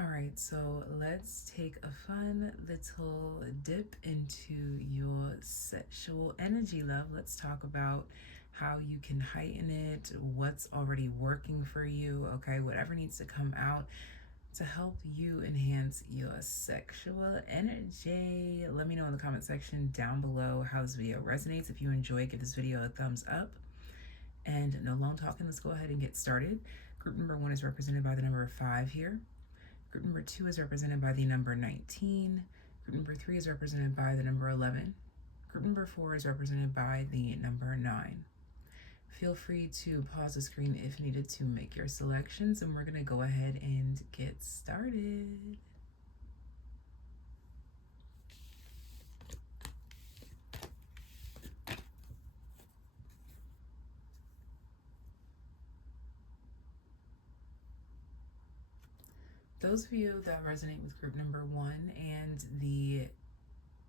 All right, so let's take a fun little dip into your sexual energy, love. Let's talk about how you can heighten it, what's already working for you, okay? Whatever needs to come out to help you enhance your sexual energy. Let me know in the comment section down below how this video resonates. If you enjoy, give this video a thumbs up. And no long talking, let's go ahead and get started. Group number 1 is represented by the number 5 here. Group number 2 is represented by the number 19. Group number 3 is represented by the number 11. Group number 4 is represented by the number 9. Feel free to pause the screen if needed to make your selections, and we're going to go ahead and get started. Those of you that resonate with group number 1 and the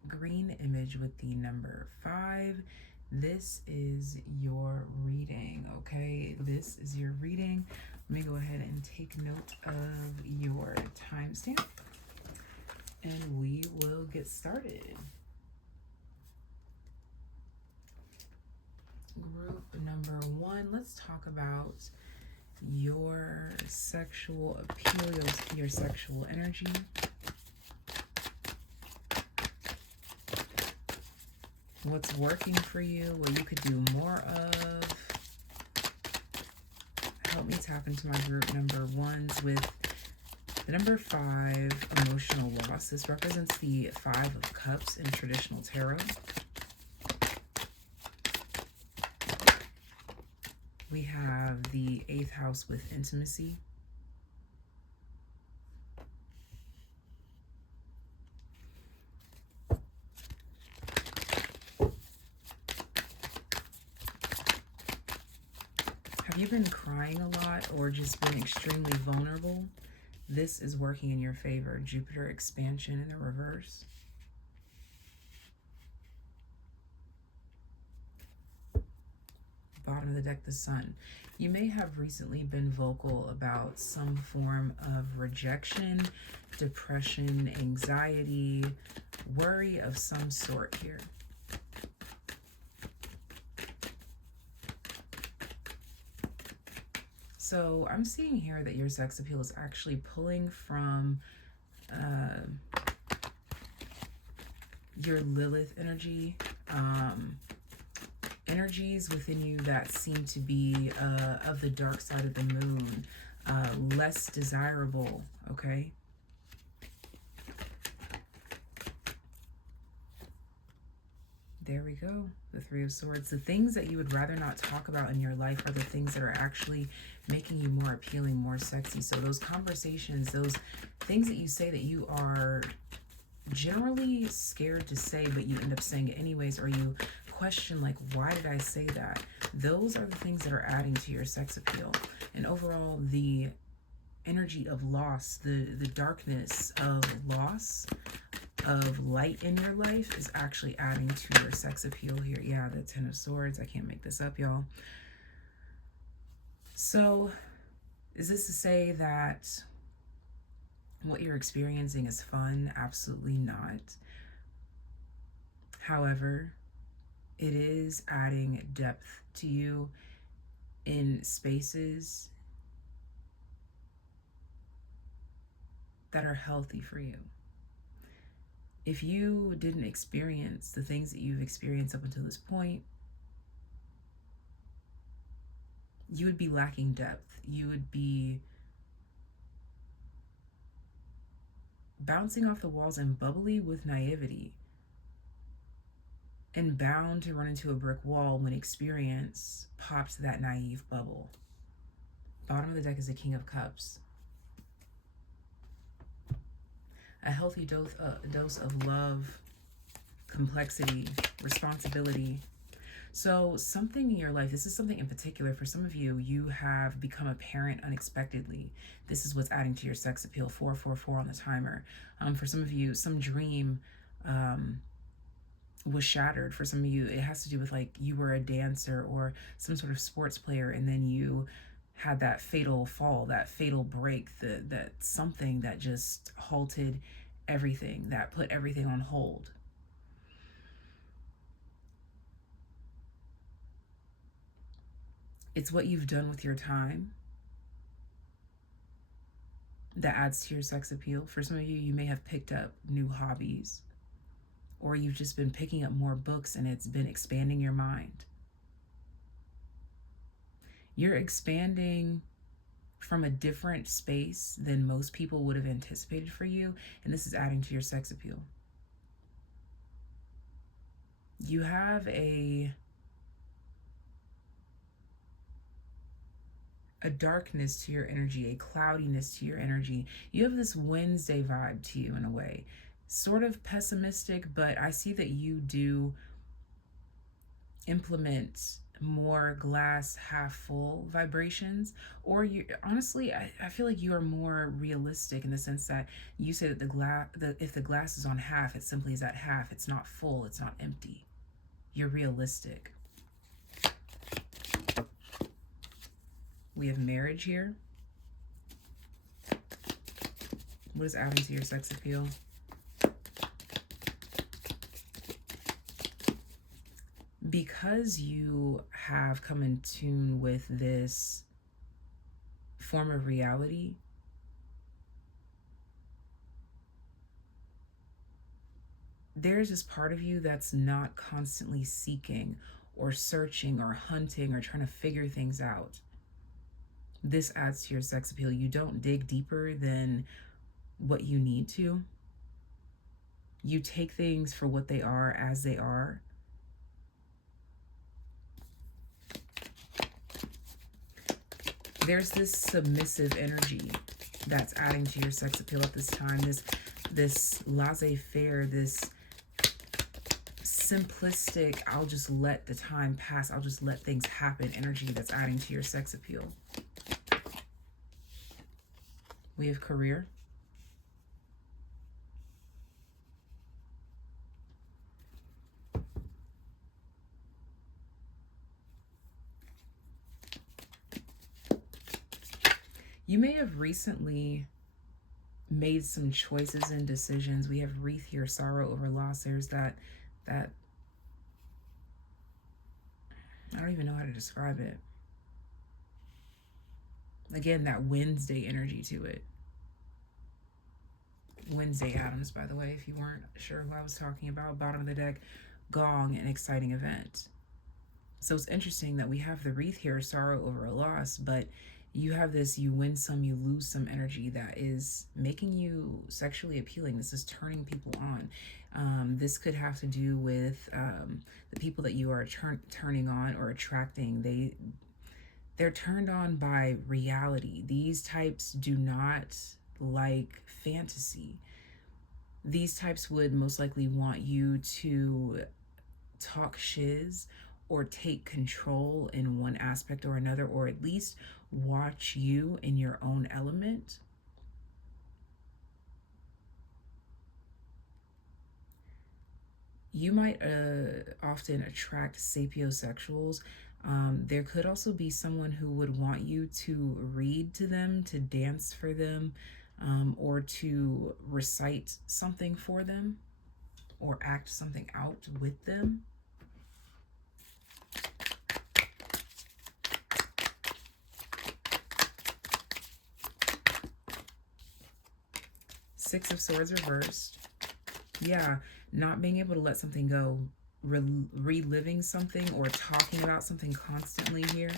green image with the number 5, this is your reading, okay? This is your reading. Let me go ahead and take note of your timestamp, and we will get started. Group number 1, let's talk about your sexual appeal, your sexual energy. What's working for you, what you could do more of. Help me tap into my group number 1s with the number 5, emotional loss. This represents the 5 of Cups in traditional tarot. We have the 8th house with intimacy. Have you been crying a lot or just been extremely vulnerable? This is working in your favor. Jupiter expansion in the reverse. Bottom of the deck, the Sun. You may have recently been vocal about some form of rejection, depression, anxiety, worry of some sort here. So I'm seeing here that your sex appeal is actually pulling from your Lilith energy, energies within you that seem to be of the dark side of the moon, less desirable, okay? There we go, the 3 of Swords. The things that you would rather not talk about in your life are the things that are actually making you more appealing, more sexy. So those conversations, those things that you say that you are generally scared to say, but you end up saying it anyways, or you question, like, why did I say that? Those are the things that are adding to your sex appeal. And overall, the energy of loss, the darkness of loss, of light in your life is actually adding to your sex appeal here. Yeah, the 10 of Swords. I can't make this up, y'all. So is this to say that what you're experiencing is fun? Absolutely not. However, it is adding depth to you in spaces that are healthy for you. If you didn't experience the things that you've experienced up until this point, you would be lacking depth. You would be bouncing off the walls and bubbly with naivety, and bound to run into a brick wall when experience pops that naive bubble. Bottom of the deck is the King of Cups. A healthy dose of love, complexity, responsibility. So something in your life, this is something in particular for some of you, you have become a parent unexpectedly. This is what's adding to your sex appeal. 444 on the timer. For some of you, some dream was shattered. For some of you, it has to do with, like, you were a dancer or some sort of sports player, and then you had that fatal fall, that fatal break, that something that just halted everything, that put everything on hold. It's what you've done with your time that adds to your sex appeal. For some of you, you may have picked up new hobbies, or you've just been picking up more books and it's been expanding your mind. You're expanding from a different space than most people would have anticipated for you, and this is adding to your sex appeal. You have a darkness to your energy, a cloudiness to your energy. You have this Wednesday vibe to you in a way. Sort of pessimistic, but I see that you do implement more glass half full vibrations, or you honestly, I feel like you are more realistic in the sense that you say that if the glass is on half, it simply is at half. It's not full, it's not empty. You're realistic. We have marriage here. What is adding to your sex appeal? Because you have come in tune with this form of reality, there's this part of you that's not constantly seeking or searching or hunting or trying to figure things out. This adds to your sex appeal. You don't dig deeper than what you need to. You take things for what they are as they are. There's this submissive energy that's adding to your sex appeal at this time. This laissez-faire, this simplistic, I'll just let the time pass, I'll just let things happen energy that's adding to your sex appeal. We have career. You may have recently made some choices and decisions. We have wreath here, sorrow over loss. There's that I don't even know how to describe it. Again, that Wednesday energy to it. Wednesday Adams, by the way, if you weren't sure who I was talking about. Bottom of the deck, gong, an exciting event. So it's interesting that we have the wreath here, sorrow over a loss, but you have this you win some, you lose some energy that is making you sexually appealing. This is turning people on. This could have to do with the people that you are turning on or attracting. They're turned on by reality. These types do not like fantasy. These types would most likely want you to talk shiz or take control in one aspect or another, or at least watch you in your own element. You might often attract sapiosexuals. There could also be someone who would want you to read to them, to dance for them, or to recite something for them, or act something out with them. Six of Swords reversed. Yeah, not being able to let something go, reliving something or talking about something constantly here.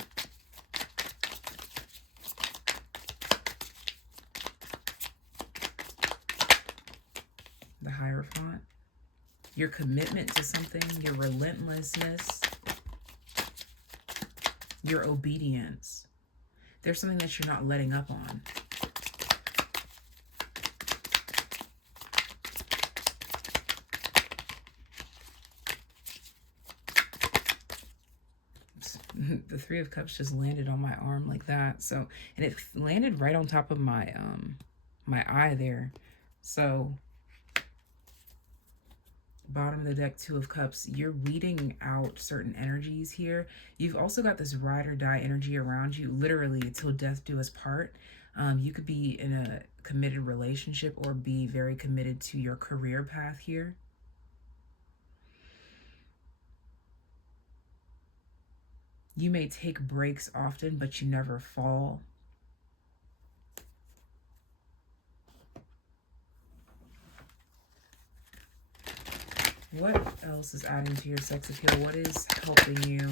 The Hierophant. Your commitment to something, your relentlessness, your obedience. There's something that you're not letting up on. The Three of Cups just landed on my arm like that. So, and it landed right on top of my my eye there. So Bottom of the deck, Two of Cups. You're weeding out certain energies here. You've also got this ride or die energy around you, literally till death do us part. You could be in a committed relationship or be very committed to your career path here. You may take breaks often, but you never fall. What else is adding to your sex appeal? What is helping you?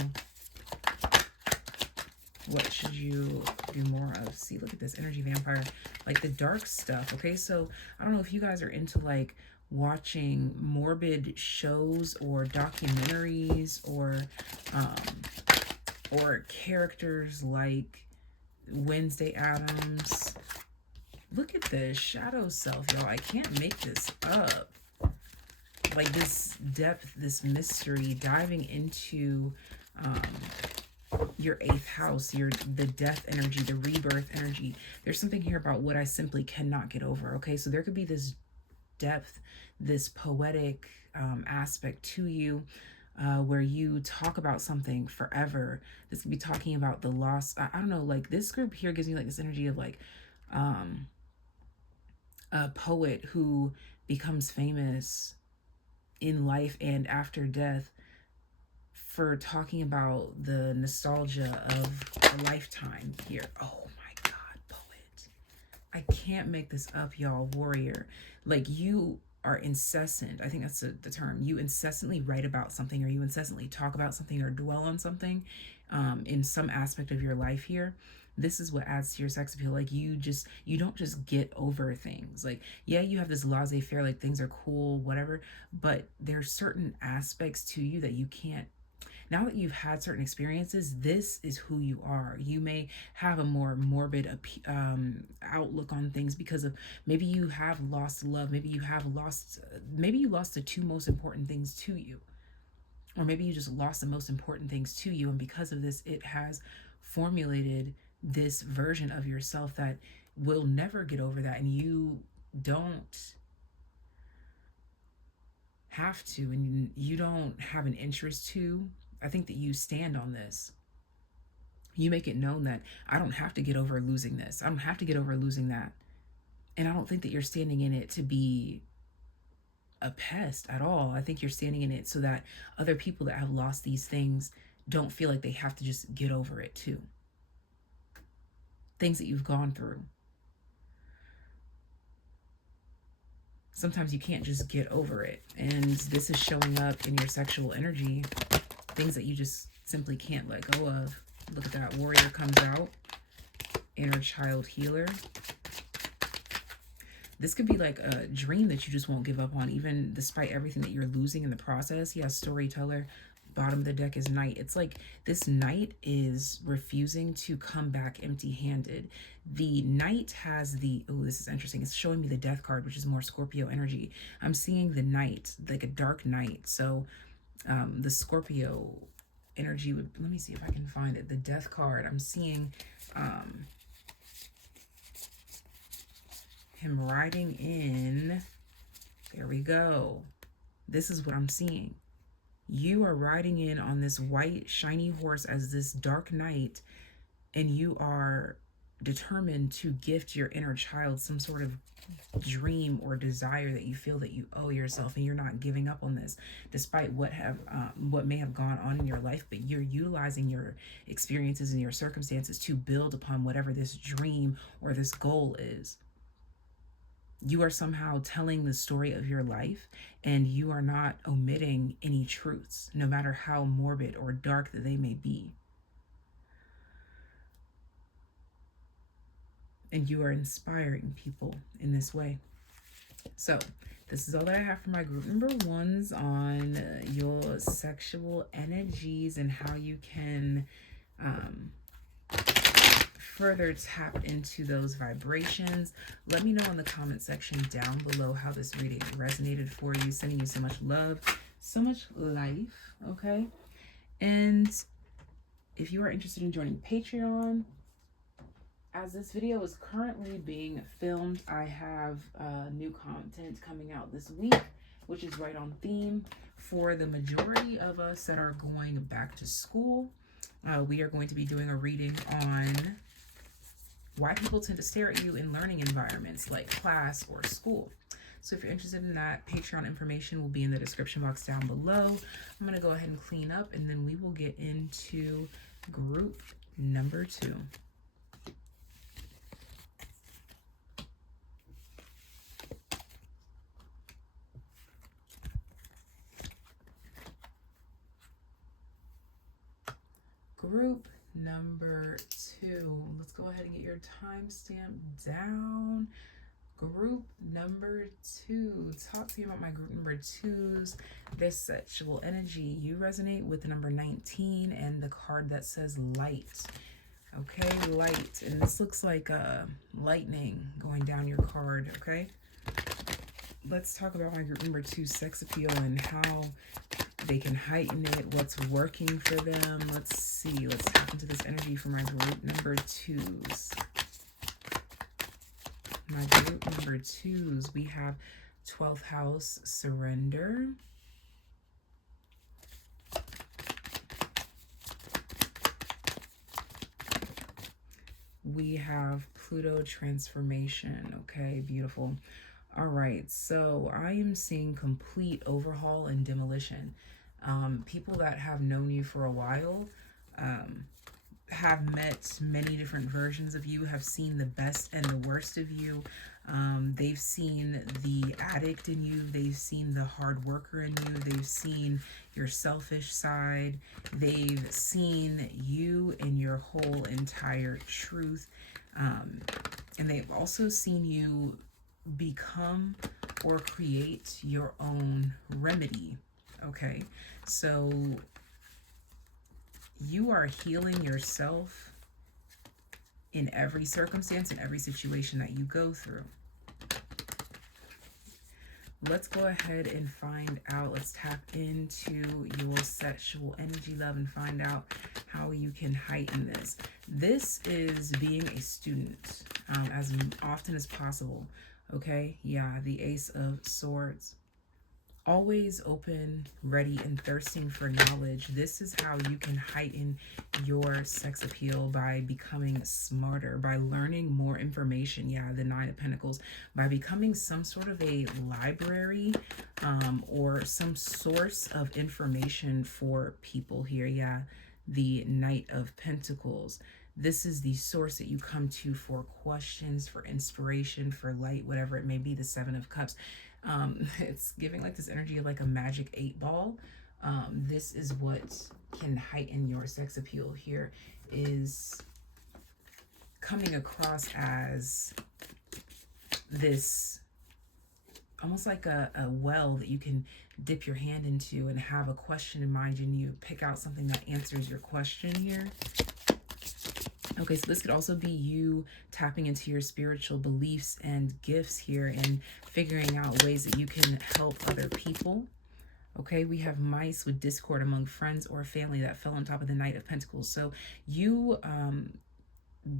What should you do more of? See, look at this energy vampire, like the dark stuff. Okay, so I don't know if you guys are into like watching morbid shows or documentaries or characters like Wednesday Addams. Look at this shadow self, y'all. I can't make this up. Like this depth, this mystery, diving into your 8th house, the death energy, the rebirth energy. There's something here about what I simply cannot get over. Okay, so there could be this depth, this poetic aspect to you, where you talk about something forever. This could be talking about the loss. I don't know, like this group here gives me like this energy of like a poet who becomes famous in life and after death for talking about the nostalgia of a lifetime here. Oh my God, poet. I can't make this up, y'all. Warrior. Like you are incessant. I think that's the term. You incessantly write about something, or you incessantly talk about something or dwell on something in some aspect of your life here. This is what adds to your sex appeal. Like you don't just get over things. Like, yeah, you have this laissez-faire, like things are cool, whatever, but there's certain aspects to you that you can't. Now that you've had certain experiences, this is who you are. You may have a more morbid outlook on things because of maybe you have lost love. Maybe you lost the two most important things to you. Or maybe you just lost the most important things to you. And because of this, it has formulated this version of yourself that will never get over that. And you don't have to, and you don't have an interest to. I think that you stand on this. You make it known that I don't have to get over losing this. I don't have to get over losing that. And I don't think that you're standing in it to be a pest at all. I think you're standing in it so that other people that have lost these things don't feel like they have to just get over it too. Things that you've gone through. Sometimes you can't just get over it. And this is showing up in your sexual energy. Things that you just simply can't let go of. Look at that. Warrior comes out. Inner child healer. This could be like a dream that you just won't give up on, even despite everything that you're losing in the process. Yeah, storyteller. Bottom of the deck is knight. It's like this knight is refusing to come back empty-handed. The knight has the, oh, this is interesting. It's showing me the death card, which is more Scorpio energy. I'm seeing the knight, like a dark knight. So the Scorpio energy would, let me see if I can find it. The death card, I'm seeing him riding in, there we go. This is what I'm seeing. You are riding in on this white shiny horse as this dark knight, and you are determined to gift your inner child some sort of dream or desire that you feel that you owe yourself, and you're not giving up on this despite what may have gone on in your life, but you're utilizing your experiences and your circumstances to build upon whatever this dream or this goal is. You are somehow telling the story of your life, and you are not omitting any truths, no matter how morbid or dark that they may be. And you are inspiring people in this way. So this is all that I have for my group number ones on your sexual energies and how you can further tap into those vibrations. Let me know in the comment section down below how this reading resonated for you. Sending you so much love, so much life, okay? And if you are interested in joining Patreon, as this video is currently being filmed, I have new content coming out this week. which is right on theme for the majority of us that are going back to school. We are going to be doing a reading on why people tend to stare at you in learning environments like class or school. So if you're interested in that, Patreon information will be in the description box down below. I'm going to go ahead and clean up, and then we will get into group number 2. Group number 2. Let's go ahead and get your timestamp down. Group number 2. Talk to me about my group number 2s. This sexual energy. You resonate with the number 19 and the card that says light. Okay, light. And this looks like lightning going down your card, okay? Let's talk about my group number 2 sex appeal and how they can heighten it, what's working for them. Let's see. Let's tap into this energy for my group number 2s. My group number 2s, we have 12th house, surrender. We have Pluto transformation. Okay, beautiful. All right, so I am seeing complete overhaul and demolition. People that have known you for a while, have met many different versions of you, have seen the best and the worst of you. They've seen the addict in you. They've seen the hard worker in you. They've seen your selfish side. They've seen you in your whole entire truth. And they've also seen you become or create your own remedy. Okay, so you are healing yourself in every circumstance, in every situation that you go through. Let's go ahead and find out. Let's tap into your sexual energy, love, and find out how you can heighten this. This is being a student as often as possible. Okay, yeah, the Ace of Swords. Always open, ready, and thirsting for knowledge. This is how you can heighten your sex appeal, by becoming smarter, by learning more information. Yeah, the Nine of Pentacles. By becoming some sort of a library or some source of information for people here. Yeah, the Knight of Pentacles. This is the source that you come to for questions, for inspiration, for light, whatever it may be. The Seven of Cups. It's giving like this energy of like a magic 8-ball. This is what can heighten your sex appeal here, is coming across as this almost like a well that you can dip your hand into and have a question in mind, and you pick out something that answers your question here. Okay, so this could also be you tapping into your spiritual beliefs and gifts here and figuring out ways that you can help other people. Okay, we have mice with discord among friends or family that fell on top of the Knight of Pentacles. So you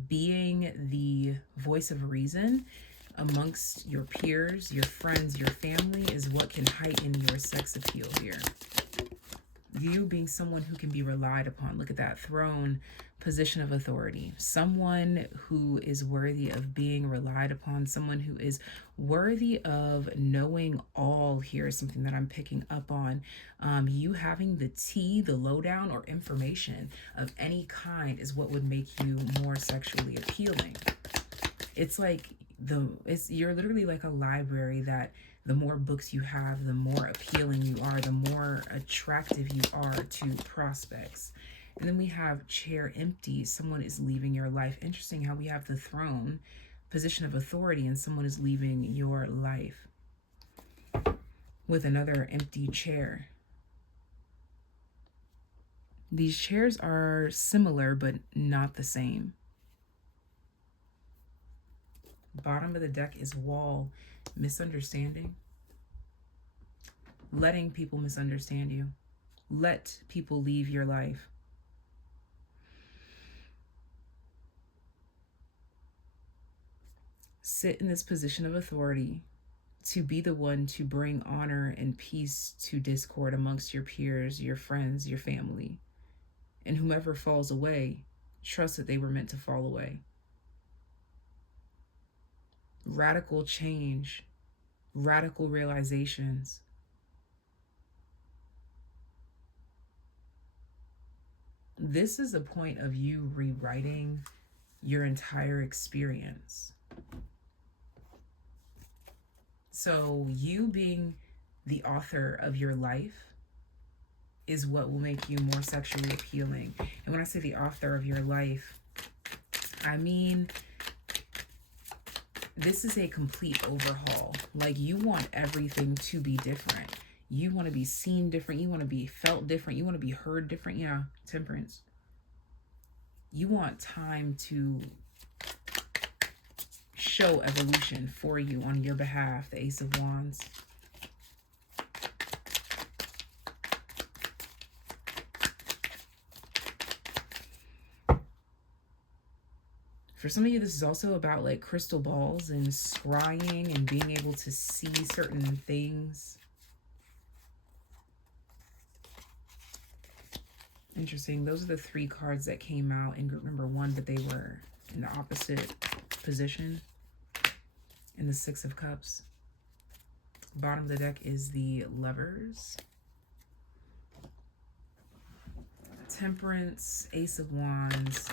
being the voice of reason amongst your peers, your friends, your family is what can heighten your sex appeal here. You being someone who can be relied upon. Look at that throne, position of authority. Someone who is worthy of being relied upon. Someone who is worthy of knowing all here is something that I'm picking up on. You having the tea, the lowdown, or information of any kind is what would make you more sexually appealing. It's like you're literally like a library that the more books you have, the more appealing you are, the more attractive you are to prospects. And then we have chair empty. Someone is leaving your life. Interesting how we have the throne, position of authority, and someone is leaving your life with another empty chair. These chairs are similar, but not the same. Bottom of the deck is wall, misunderstanding. Letting people misunderstand you. Let people leave your life. Sit in this position of authority to be the one to bring honor and peace to discord amongst your peers, your friends, your family. And whomever falls away, trust that they were meant to fall away. Radical change, radical realizations. This is a point of you rewriting your entire experience. So you being the author of your life is what will make you more sexually appealing. And when I say the author of your life, I mean, this is a complete overhaul. Like, you want everything to be different. You want to be seen different. You want to be felt different. You want to be heard different. Yeah, Temperance. You want time to show evolution for you on your behalf. The Ace of Wands. For some of you, this is also about like crystal balls and scrying and being able to see certain things. Interesting. Those are the 3 cards that came out in group number 1, but they were in the opposite position. In the 6 of Cups. Bottom of the deck is the Lovers. Temperance, Ace of Wands,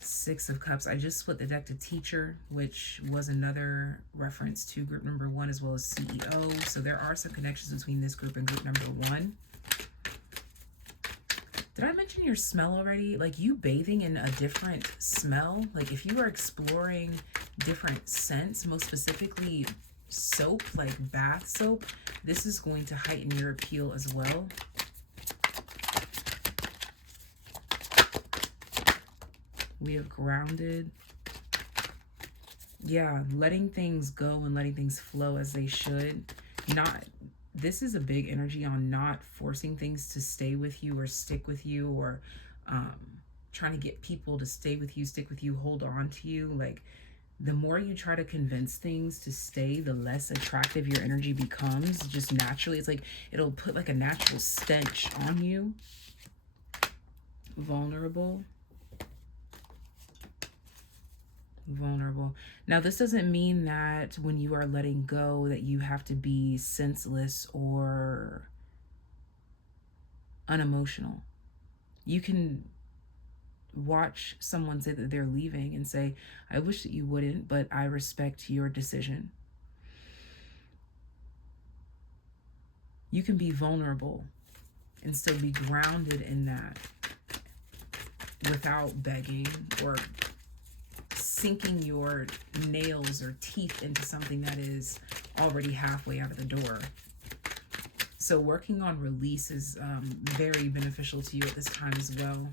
6 of Cups. I just split the deck to Teacher, which was another reference to group number 1 as well as CEO. So there are some connections between this group and group number 1. Did I mention your smell already? Like, you bathing in a different smell. Like, if you are exploring different scents, most specifically soap, like bath soap, this is going to heighten your appeal as well. We have Grounded. Yeah, letting things go and letting things flow as they should. This is a big energy on not forcing things to stay with you or stick with you, or trying to get people to stay with you, stick with you, hold on to you. Like, the more you try to convince things to stay, the less attractive your energy becomes. Just naturally, it's like it'll put like a natural stench on you. Vulnerable. Vulnerable. Now, this doesn't mean that when you are letting go that you have to be senseless or unemotional. You can watch someone say that they're leaving and say, I wish that you wouldn't, but I respect your decision. You can be vulnerable and still be grounded in that without begging or sinking your nails or teeth into something that is already halfway out of the door. So working on release is very beneficial to you at this time as well.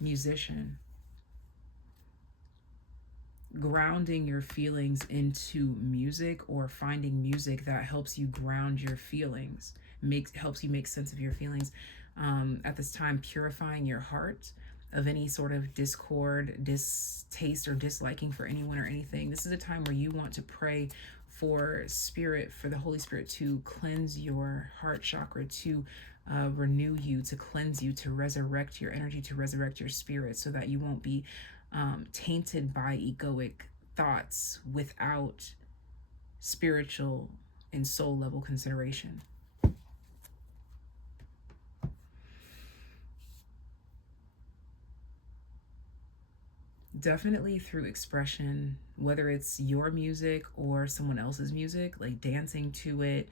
Musician. Grounding your feelings into music, or finding music that helps you ground your feelings, helps you make sense of your feelings. At this time, purifying your heart of any sort of discord, distaste, or disliking for anyone or anything. This is a time where you want to pray for spirit, for the Holy Spirit to cleanse your heart chakra, to renew you, to cleanse you, to resurrect your energy, to resurrect your spirit, so that you won't be tainted by egoic thoughts without spiritual and soul level consideration. Definitely through expression, whether it's your music or someone else's music, like dancing to it,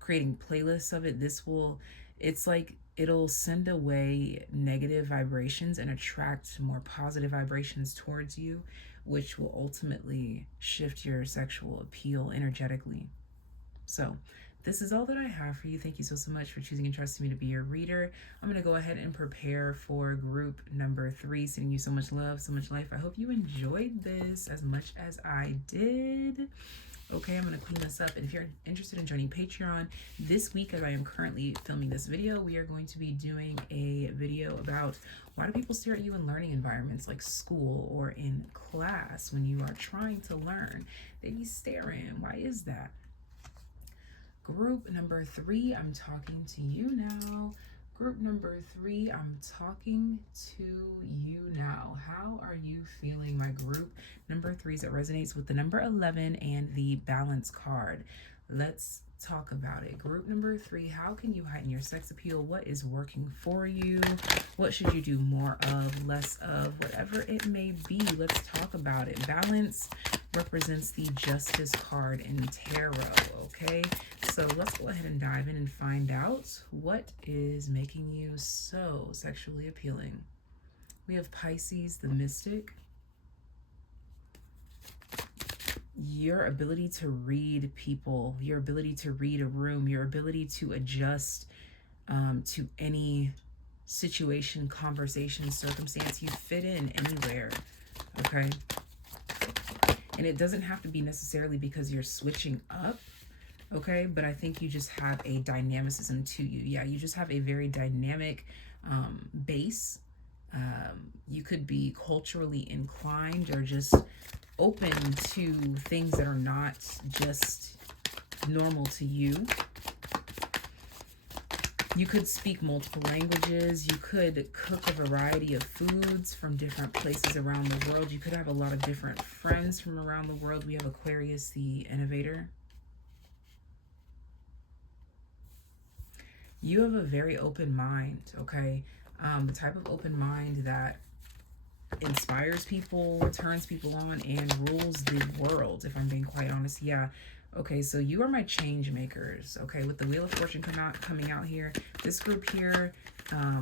creating playlists of it. It's like it'll send away negative vibrations and attract more positive vibrations towards you, which will ultimately shift your sexual appeal energetically. So this is all that I have for you. Thank you so much for choosing and trusting me to be your reader. I'm going to go ahead and prepare for group number 3. Sending you so much love, so much life. I hope you enjoyed this as much as I did. Okay, I'm going to clean this up. And if you're interested in joining Patreon, this week as I am currently filming this video, we are going to be doing a video about why do people stare at you in learning environments like school or in class when you are trying to learn? They be staring. Why is that? Group number 3, I'm talking to you now. Group number 3, I'm talking to you now. How are you feeling, my group? Number 3 that resonates with the number 11 and the balance card. Let's talk about it. Group number 3, how can you heighten your sex appeal? What is working for you? What should you do more of, less of, whatever it may be? Let's talk about it. Balance represents the Justice card in tarot, okay? So let's go ahead and dive in and find out what is making you so sexually appealing. We have Pisces, the Mystic. Your ability to read people, your ability to read a room, your ability to adjust to any situation, conversation, circumstance. You fit in anywhere, okay? And it doesn't have to be necessarily because you're switching up, okay? But I think you just have a dynamicism to you. Yeah, you just have a very dynamic base. You could be culturally inclined or just open to things that are not just normal to you. You could speak multiple languages. You could cook a variety of foods from different places around the world. You could have a lot of different friends from around the world. We have Aquarius, the innovator. You have a very open mind, okay? The type of open mind that inspires people, turns people on, and rules the world, if I'm being quite honest. Yeah. Okay, so you are my change makers, okay? With the Wheel of Fortune coming out here, this group here,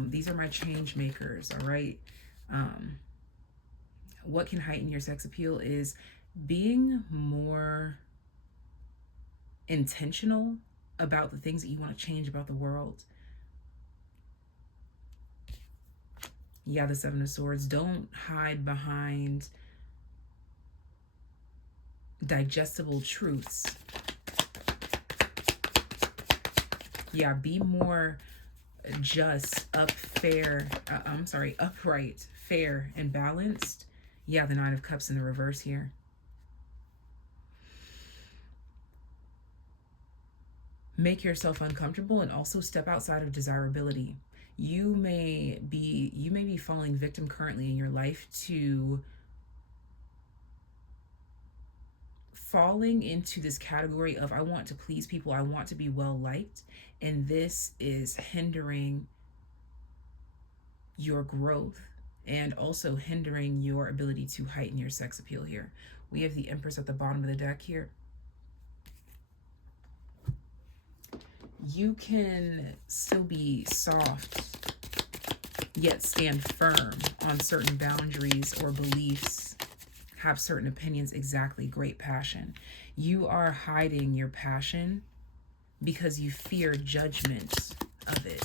these are my change makers, all right? What can heighten your sex appeal is being more intentional about the things that you want to change about the world. Yeah, the Seven of Swords. Don't hide behind digestible truths. Yeah, be more just, upright, fair, and balanced. Yeah, the Nine of Cups in the reverse here. Make yourself uncomfortable and also step outside of desirability. You may be falling victim currently in your life to falling into this category of I want to please people, I want to be well liked, and this is hindering your growth and also hindering your ability to heighten your sex appeal here. We have the Empress at the bottom of the deck here. You can still be soft, yet stand firm on certain boundaries or beliefs, have certain opinions. Exactly, great passion. You are hiding your passion because you fear judgment of it.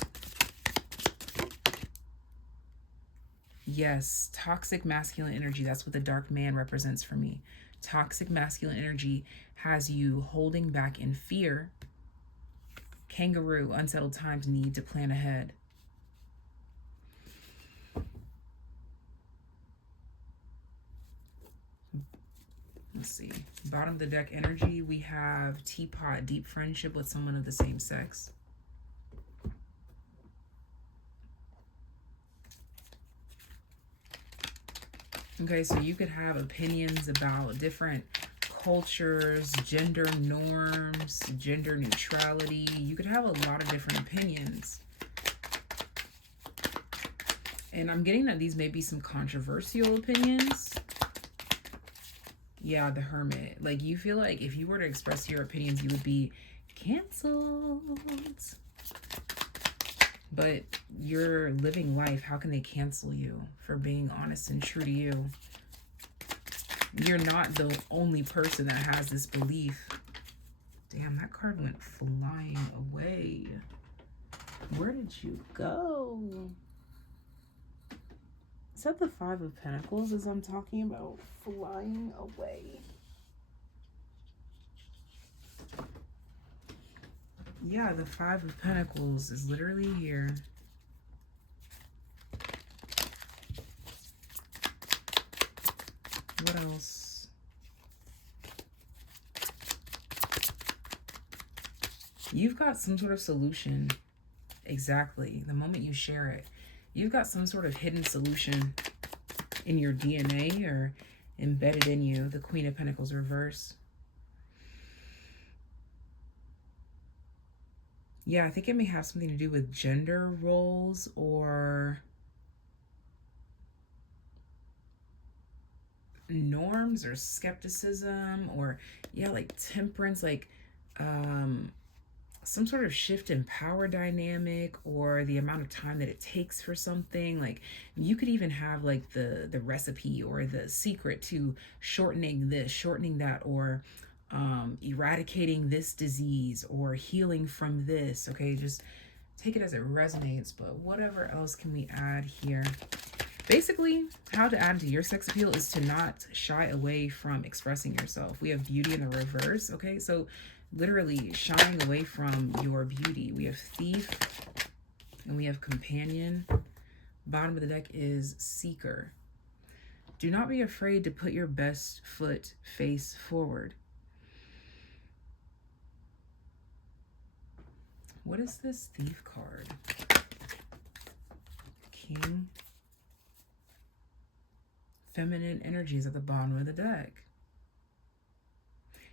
Yes, toxic masculine energy, that's what the dark man represents for me. Toxic masculine energy has you holding back in fear. Kangaroo, unsettled times, need to plan ahead. Let's see. Bottom of the deck energy, we have Teapot, deep friendship with someone of the same sex. Okay, so you could have opinions about different cultures, gender norms, gender neutrality. You could have a lot of different opinions. And I'm getting that these may be some controversial opinions. Yeah, the Hermit. Like, you feel like if you were to express your opinions, you would be canceled. But you're living life. How can they cancel you for being honest and true to you? You're not the only person that has this belief. Damn, that card went flying away. Where did you go? Is that the Five of Pentacles as I'm talking about flying away? Yeah, the Five of Pentacles is literally here. What else? You've got some sort of solution. Exactly. The moment you share it, you've got some sort of hidden solution in your DNA or embedded in you. The Queen of Pentacles reverse. Yeah, I think it may have something to do with gender roles or norms or skepticism or, yeah, like temperance, like some sort of shift in power dynamic or the amount of time that it takes for something. Like you could even have like the recipe or the secret to shortening this, shortening that, or eradicating this disease or healing from this. Okay, just take it as it resonates. But whatever else can we add here? Basically, how to add to your sex appeal is to not shy away from expressing yourself. We have beauty in the reverse. Okay, so literally shying away from your beauty. We have thief and we have companion. Bottom of the deck is seeker. Do not be afraid to put your best foot face forward. What is this thief card? King. Feminine energies at the bottom of the deck.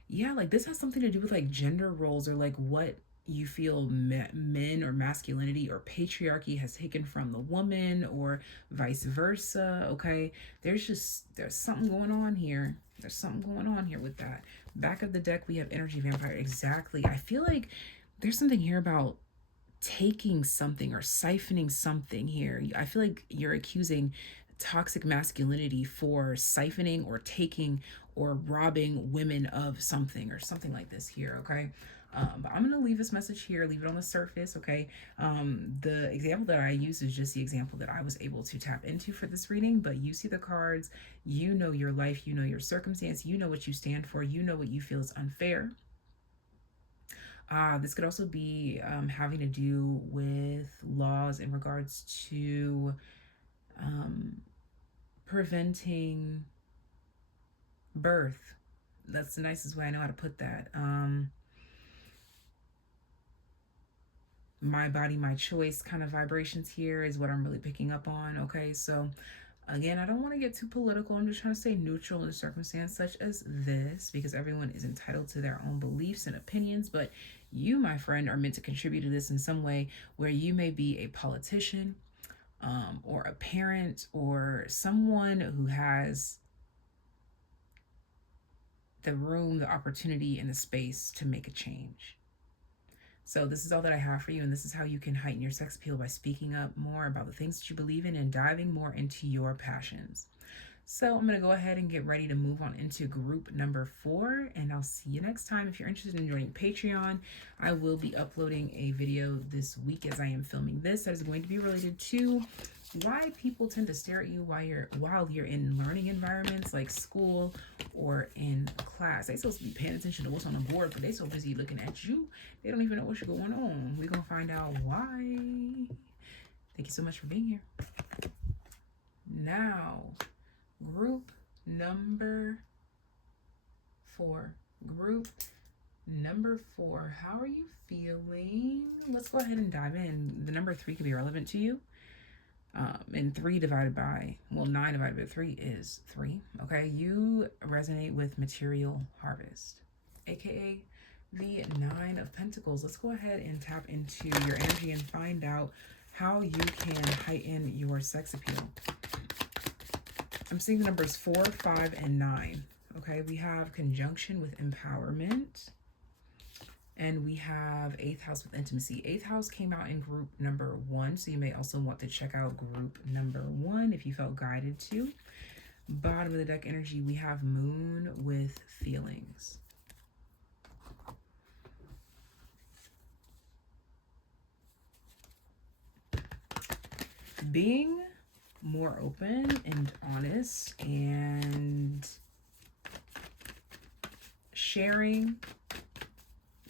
Yeah, like this has something to do with like gender roles or like what you feel men or masculinity or patriarchy has taken from the woman or vice versa. Okay, there's something going on here. There's something going on here with that. Back of the deck, we have energy vampire. Exactly. I feel like there's something here about taking something or siphoning something here. I feel like you're accusing toxic masculinity for siphoning or taking or robbing women of something or something like this here, okay? But I'm going to leave this message here, leave it on the surface, okay? The example that I use is just the example that I was able to tap into for this reading, but you see the cards, you know your life, you know your circumstance, you know what you stand for, you know what you feel is unfair. This could also be having to do with laws in regards to preventing birth. That's the nicest way I know how to put that. My body, my choice kind of vibrations here is what I'm really picking up on. Okay, so again, I don't want to get too political. I'm just trying to stay neutral in a circumstance such as this because everyone is entitled to their own beliefs and opinions. But you, my friend, are meant to contribute to this in some way where you may be a politician or a parent or someone who has the room, the opportunity, and the space to make a change. So this is all that I have for you, and this is how you can heighten your sex appeal by speaking up more about the things that you believe in and diving more into your passions. So I'm going to go ahead and get ready to move on into group number 4, and I'll see you next time. If you're interested in joining Patreon, I will be uploading a video this week as I am filming this that is going to be related to why people tend to stare at you while you're in learning environments like school or in class. They supposed to be paying attention to what's on the board, but they so busy looking at you, they don't even know what's going on. We're going to find out why. Thank you so much for being here. Now, group number 4. Group number 4. How are you feeling? Let's go ahead and dive in. The number 3 could be relevant to you. And 9 divided by 3 is 3. Okay, you resonate with material harvest, aka the 9 of Pentacles. Let's go ahead and tap into your energy and find out how you can heighten your sex appeal. I'm seeing the numbers 4, 5, and 9. Okay, we have conjunction with empowerment. And we have 8th house with intimacy. 8th house came out in group number 1. So you may also want to check out group number 1 if you felt guided to. Bottom of the deck energy, we have moon with feelings. being more open and honest and sharing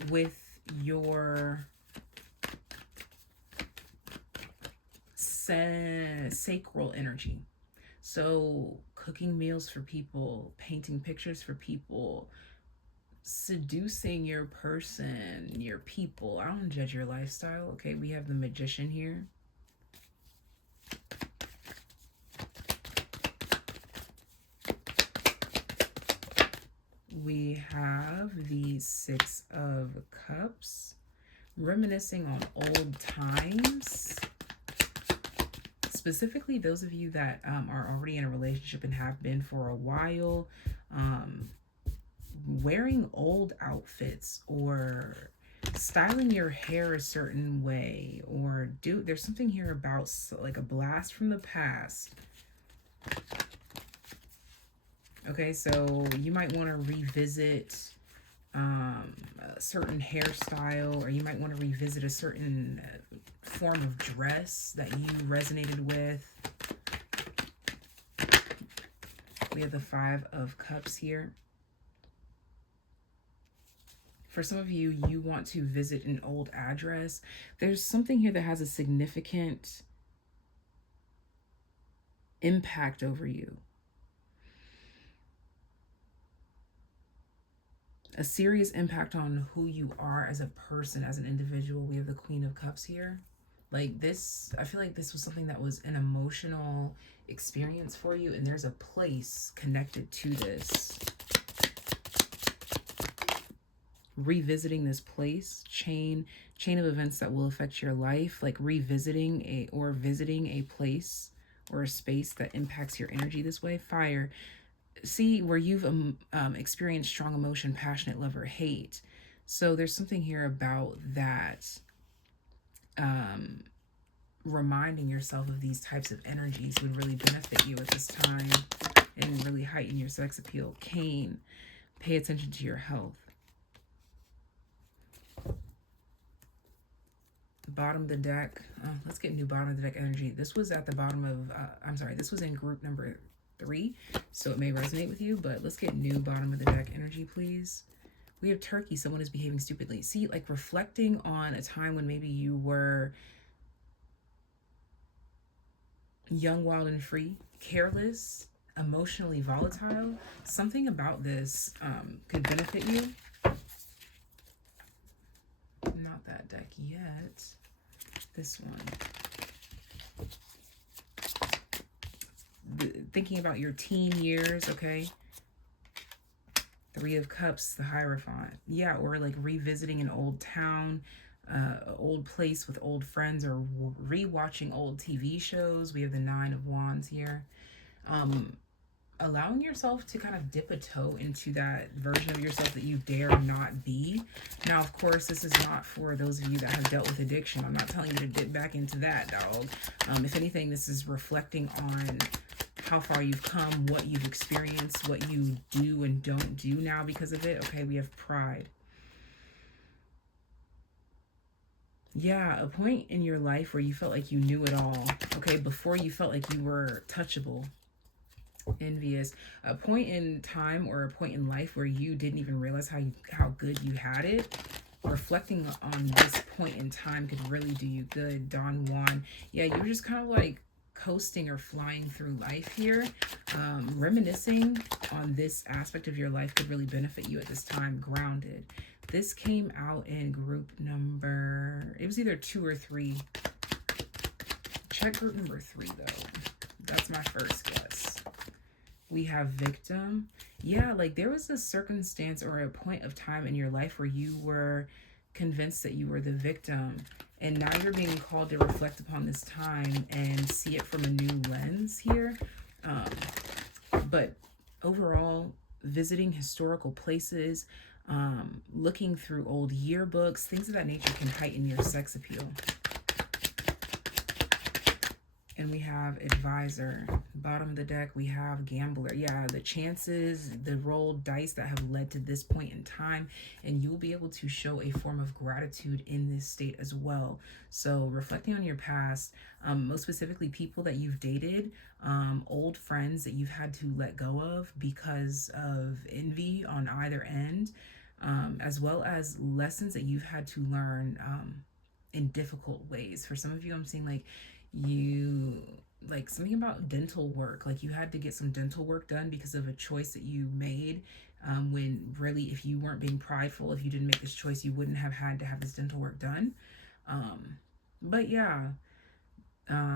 with your sacral energy. So cooking meals for people, painting pictures for people, seducing your person, your people. I don't judge your lifestyle. Okay, we have the Magician here. We have the Six of Cups, reminiscing on old times. Specifically, those of you that are already in a relationship and have been for a while, wearing old outfits or styling your hair a certain way, or there's something here about like a blast from the past. Okay, so you might want to revisit a certain hairstyle, or you might want to revisit a certain form of dress that you resonated with. We have the Five of Cups here. For some of you, you want to visit an old address. There's something here that has a significant impact over you. A serious impact on who you are as a person, as an individual. We have the Queen of Cups here. Like this, I feel like this was something that was an emotional experience for you, and there's a place connected to this. Revisiting this place, chain of events that will affect your life, like revisiting or visiting a place or a space that impacts your energy this way. Fire. See, where you've experienced strong emotion, passionate love, or hate. So there's something here about that, reminding yourself of these types of energies would really benefit you at this time and really heighten your sex appeal. Cane, pay attention to your health. Bottom of the deck, let's get new bottom of the deck energy. This was at the bottom of, this was in group number 3, so it may resonate with you, but let's get new bottom of the deck energy, please. We have Turkey, someone is behaving stupidly. See, like reflecting on a time when maybe you were young, wild, and free, careless, emotionally volatile. Something about this could benefit you. Not that deck yet. This one. Thinking about your teen years, okay? Three of Cups, the Hierophant. Yeah, or like revisiting an old town, old place with old friends, or rewatching old TV shows. We have the Nine of Wands here. Allowing yourself to kind of dip a toe into that version of yourself that you dare not be. Now, of course, this is not for those of you that have dealt with addiction. I'm not telling you to dip back into that, dog. If anything, this is reflecting on how far you've come, what you've experienced, what you do and don't do now because of it. Okay, we have Pride. Yeah, a point in your life where you felt like you knew it all. Okay, before you felt like you were touchable. Envious. A point in time or a point in life where you didn't even realize how good you had it. Reflecting on this point in time could really do you good. Don Juan. Yeah, you were just kind of like coasting or flying through life here. Reminiscing on this aspect of your life could really benefit you at this time. Grounded. This came out in group number, it was either 2 or 3. Check group number 3 though. That's my first guess. We have Victim. Yeah, like there was a circumstance or a point of time in your life where you were convinced that you were the victim, and now you're being called to reflect upon this time and see it from a new lens here. But overall, visiting historical places, looking through old yearbooks, things of that nature can heighten your sex appeal. And we have advisor. Bottom of the deck, we have gambler. Yeah, the chances, the rolled dice that have led to this point in time, and you will be able to show a form of gratitude in this state as well. So reflecting on your past, most specifically people that you've dated, old friends that you've had to let go of because of envy on either end, as well as lessons that you've had to learn in difficult ways. For some of you, I'm seeing like you like something about dental work, like you had to get some dental work done because of a choice that you made, when really, if you weren't being prideful, if you didn't make this choice, you wouldn't have had to have this dental work done. But yeah,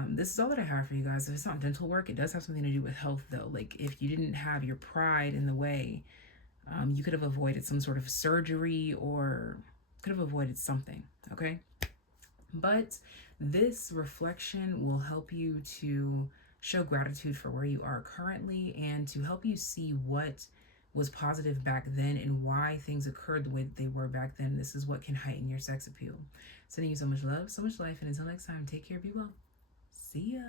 this is all that I have for you guys. If it's not dental work, it does have something to do with health though. Like if you didn't have your pride in the way, you could have avoided some sort of surgery or could have avoided something. Okay, but this reflection will help you to show gratitude for where you are currently and to help you see what was positive back then and why things occurred the way that they were back then. This is what can heighten your sex appeal. Sending you so much love, so much life, and until next time, take care, be well. See ya.